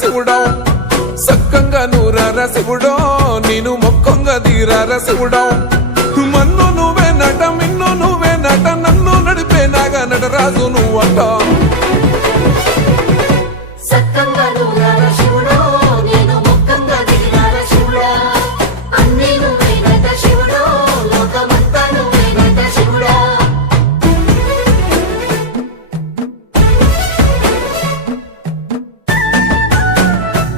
శివుడో సక్కంగా నూరార శివుడో నేను మొక్కంగా తీరార శివుడో మన్ను నువ్వే నట మిన్ను నువ్వే నట నన్ను నడిపే నాగా నటరాజు నువ్వంట